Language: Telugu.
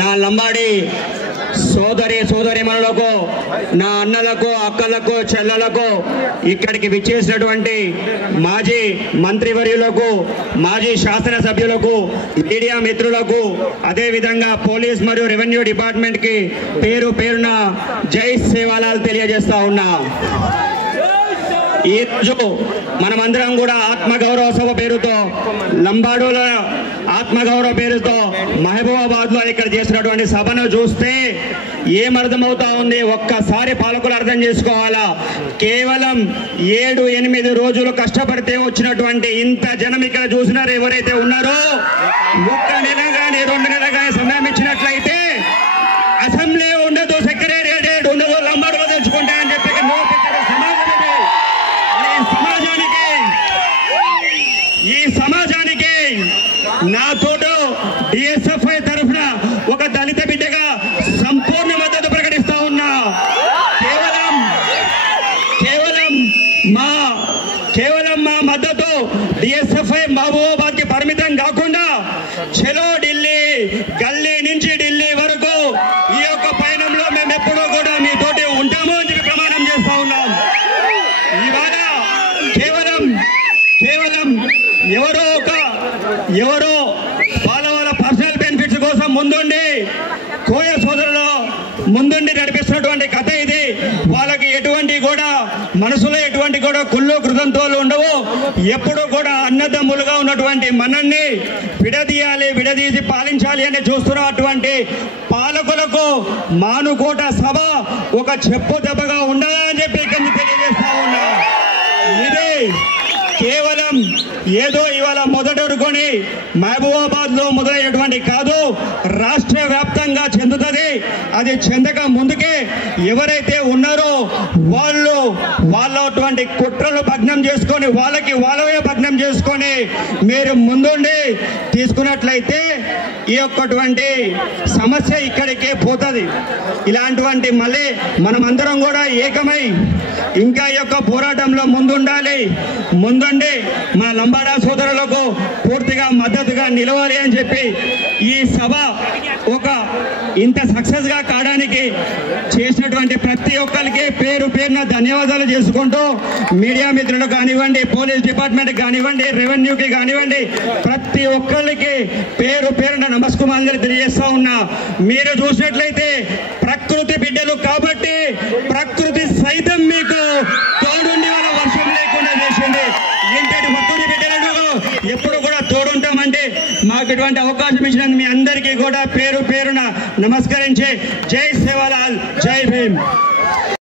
నా లంబాడి సోదరిమణులకు, నా అన్నలకు, అక్కలకు, చెల్లెలకు, ఇక్కడికి విచ్చేసినటువంటి మాజీ మంత్రివర్యులకు, మాజీ శాసనసభ్యులకు, మీడియా మిత్రులకు, అదేవిధంగా పోలీస్ మరియు రెవెన్యూ డిపార్ట్మెంట్కి పేరు పేరున జై సేవాలాల్ తెలియజేస్తా ఉన్నా. ఈరోజు మనమందరం కూడా ఆత్మగౌరవ సభ పేరుతో, లంబాడోల ఆత్మగౌరవ పేరుతో మహబూబాబాద్లో ఇక్కడ చేసినటువంటి సభను చూస్తే ఏమర్థమవుతా ఉంది, ఒక్కసారి పాలకులు అర్థం చేసుకోవాలా. కేవలం 7-8 రోజులు కష్టపడితే వచ్చినటువంటి ఇంత జనం ఇక్కడ చూసినారు ఎవరైతే ఉన్నారో, 1 నెల కానీ 2 నెలలు కానీ సమయం ఇచ్చినట్లయితే అసెంబ్లీ ఉండదు, సెక్రటేరియట్ ఉండదు, లంబాడోలో తెచ్చుకుంటా అని చెప్పి ఈ సమాజానికి నాతోటి డిఎస్ఎఫ్ఐ తరఫున ఒక దళిత బిడ్డగా సంపూర్ణ మద్దతు ప్రకటిస్తా ఉన్నా. కేవలం మా మద్దతు డిఎస్ఎఫ్ఐ మహబూబాబాద్ కి పరిమితం కాకుండా చలో ఢిల్లీ, గల్లీ నుంచి ఢిల్లీ వరకు ఈ యొక్క పయనంలో మేము ఎప్పుడూ కూడా మీతోటి ఉంటాము అని చెప్పి ప్రమాణం చేస్తా ఉన్నాం. ఇవాళ కేవలం ఎవరో వాళ్ళ పర్సనల్ బెనిఫిట్స్ కోసం ముందుండి కోయ సోదరులు ముందుండి నడిపిస్తున్నటువంటి కథ ఇది. వాళ్ళకి ఎటువంటి కూడా మనసులో ఎటువంటి కూడా కుళ్ళు కృతంతోలు ఉండవు. ఎప్పుడు కూడా అన్నదమ్ములుగా ఉన్నటువంటి మనల్ని విడదీసి పాలించాలి అని చూస్తున్నటువంటి పాలకులకు మానుకోట సభ ఒక చెప్పు దెబ్బగా ఉండాలని చెప్పి ఇక్కడ తెలియజేస్తా ఉన్నా. ఇది కేవలం ఏదో ఇవాళ మొదటనుకొని మహబూబాబాద్ లో మొదలైనటువంటి కాదు, రాష్ట్ర వ్యాప్తంగా చెందుతుంది. అది చెందక ముందుకే ఎవరైతే ఉన్నారో వాళ్ళటువంటి కుట్రలు భగ్నం చేసుకొని, వాళ్ళవే భగ్నం చేసుకొని మీరు ముందుండి తీసుకున్నట్లయితే ఈ యొక్కటువంటి సమస్య ఇక్కడికే పోతుంది. ఇలాంటివంటి మళ్ళీ మనమందరం కూడా ఏకమై ఇంకా ఈ యొక్క పోరాటంలో ముందుండాలి. ముందుండి మన లంబాడా సోదరులకు పూర్తిగా మద్దతుగా నిలవాలి అని చెప్పి ఈ సభ ఒక ఇంత సక్సెస్ గా కావడానికి చేసినటువంటి ప్రతి ఒక్కరికి పేరున ధన్యవాదాలు చేసుకుంటూ, మీడియా మిత్రులకు కానివ్వండి, పోలీస్ డిపార్ట్మెంట్ కానివ్వండి, రెవెన్యూకి కానివ్వండి, ప్రతి ఒక్కరికి పేరున నమస్కారాలు తెలియజేస్తా ఉన్నా. మీరు చూసినట్లయితే ప్రకృతి బిడ్డలు కాబట్టి ప్రకృతి సైతం మీకు తోడుండి వాళ్ళ వర్షం లేకుండా చేసింది. ఇంతటి ప్రకృతి బిడ్డలను ఎప్పుడు కూడా తోడుంటామంటే మాకు ఇటువంటి అవకాశం ఇచ్చినందుకు మీ అందరికీ కూడా పేరున నమస్కరించి జై సేవాలాల్, జై భీమ్.